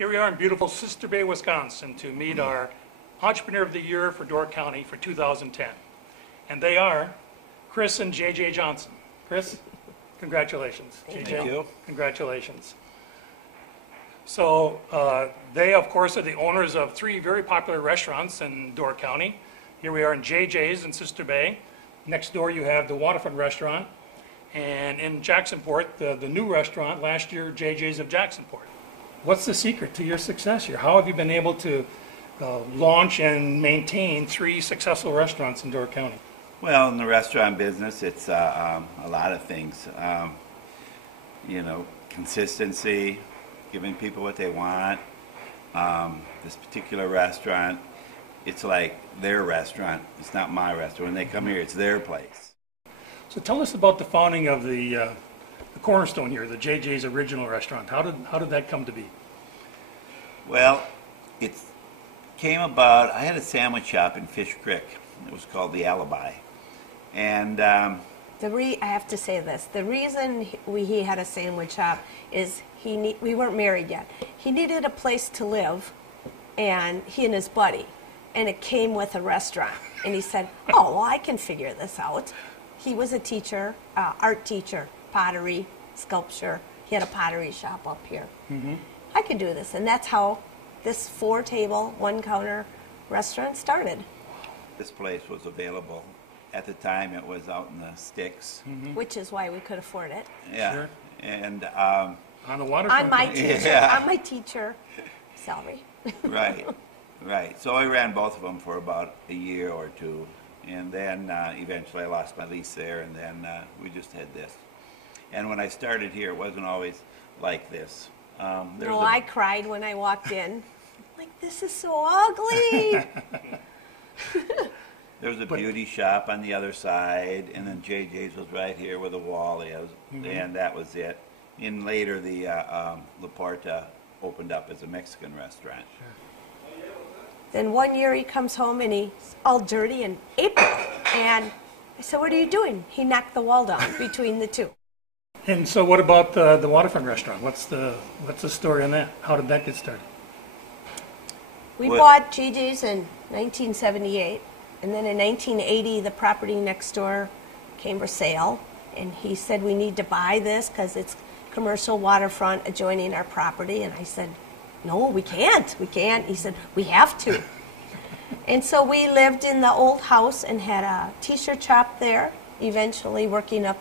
Here we are in beautiful Sister Bay, Wisconsin to meet our Entrepreneur of the Year for Door County for 2010. And they are Kris and JJ Johnson. Kris, congratulations. Thank JJ, you. congratulations. So they, of course, are the owners of 3 very popular restaurants in Door County. Here we are in JJ's in Sister Bay. Next door you have the Waterfront Restaurant. And in Jacksonport, the new restaurant, last year, JJ's of Jacksonport. What's the secret to your success here? How have you been able to launch and maintain 3 successful restaurants in Door County? Well, in the restaurant business, it's a lot of things. Consistency, giving people what they want. This particular restaurant, it's like their restaurant. It's not my restaurant. When they come here, it's their place. So tell us about the founding of the cornerstone here, the JJ's original restaurant. How did that come to be? Well, it came about, I had a sandwich shop in Fish Creek. It was called The Alibi. And I have to say this. The reason he had a sandwich shop is we weren't married yet. He needed a place to live, and he and his buddy, and it came with a restaurant. And he said, oh, well, I can figure this out. He was a teacher, art teacher, pottery, sculpture. He had a pottery shop up here. Mm-hmm. I could do this. And that's how this 4-table, 1-counter restaurant started. This place was available. At the time, it was out in the sticks. Mm-hmm. Which is why we could afford it. Yeah. Sure. And on the waterfront. On my teacher salary. Right. So I ran both of them for about a year or 2. And then eventually I lost my lease there, and then we just had this. And when I started here, it wasn't always like this. I cried when I walked in. Like, this is so ugly. There was a beauty shop on the other side, and then JJ's was right here where the wall is, and that was it. And later, the La Porta opened up as a Mexican restaurant. Sure. Then one year he comes home and he's all dirty in April. And I said, what are you doing? He knocked the wall down between the 2. And so what about the Waterfront Restaurant? What's the story on that? How did that get started? We bought JJ's in 1978. And then in 1980, the property next door came for sale. And he said, we need to buy this because it's commercial waterfront adjoining our property. And I said, no, we can't. We can't. He said, we have to. And so we lived in the old house and had a T-shirt shop there, eventually working up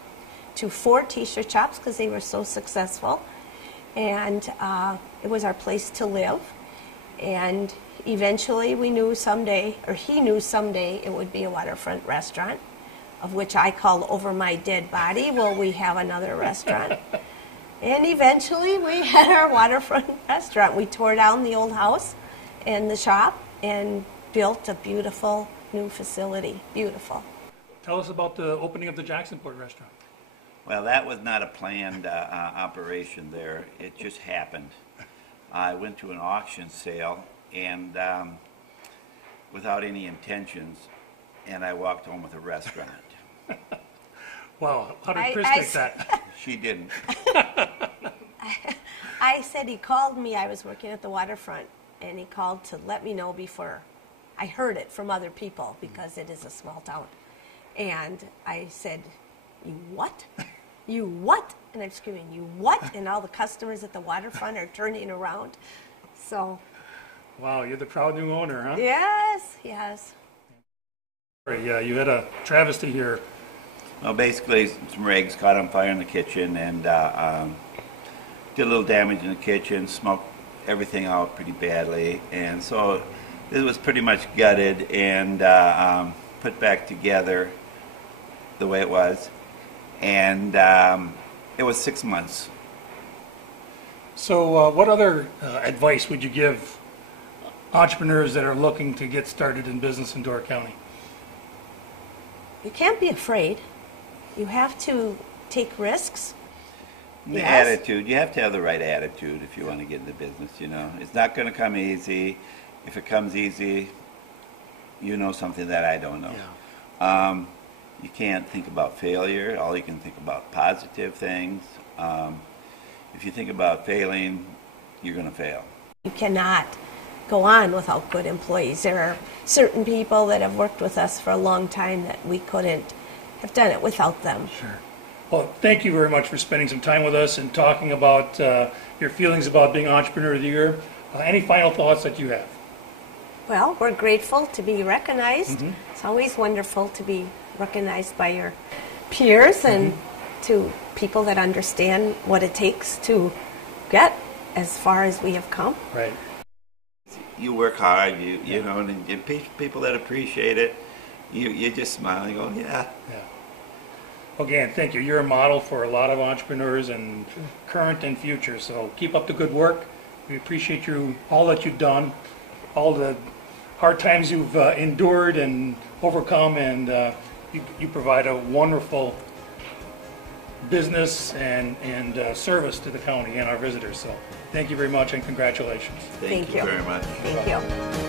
to 4 T-shirt shops because they were so successful. And it was our place to live. And eventually we knew someday, or he knew someday, it would be a waterfront restaurant, of which I called Over My Dead Body. Will we have another restaurant? And eventually we had our waterfront restaurant. We tore down the old house and the shop and built a beautiful new facility. Beautiful. Tell us about the opening of the Jacksonport restaurant. Well, that was not a planned operation there. It just happened. I went to an auction sale and without any intentions, and I walked home with a restaurant. Wow, how did Kris take that? She didn't. I said he called me. I was working at the waterfront, and he called to let me know before. I heard it from other people because it is a small town. And I said, you what? You what? And I'm screaming, you what? And all the customers at the waterfront are turning around. So. Wow, you're the proud new owner, huh? Yes. Yeah, you had a travesty here. Well, basically, some rigs caught on fire in the kitchen and did a little damage in the kitchen, smoked everything out pretty badly. And so it was pretty much gutted and put back together the way it was. And it was 6 months. So what other advice would you give entrepreneurs that are looking to get started in business in Door County? You can't be afraid. You have to take risks. The attitude, you have to have the right attitude if you want to get into business, It's not going to come easy. If it comes easy, you know something that I don't know. Yeah. You can't think about failure. All you can think about positive things. If you think about failing, you're going to fail. You cannot go on without good employees. There are certain people that have worked with us for a long time that we couldn't have done it without them. Sure. Well, thank you very much for spending some time with us and talking about your feelings about being Entrepreneur of the Year. Any final thoughts that you have? Well, we're grateful to be recognized. It's always wonderful to be recognized by your peers and to people that understand what it takes to get as far as we have come. Right. You work hard, you know, and people that appreciate it, you just smile and go, yeah. Again, thank you. You're a model for a lot of entrepreneurs and current and future. So keep up the good work. We appreciate you, all that you've done, all the hard times you've endured and overcome, and you provide a wonderful business and service to the county and our visitors. So thank you very much and congratulations. Thank you very much. Thank you.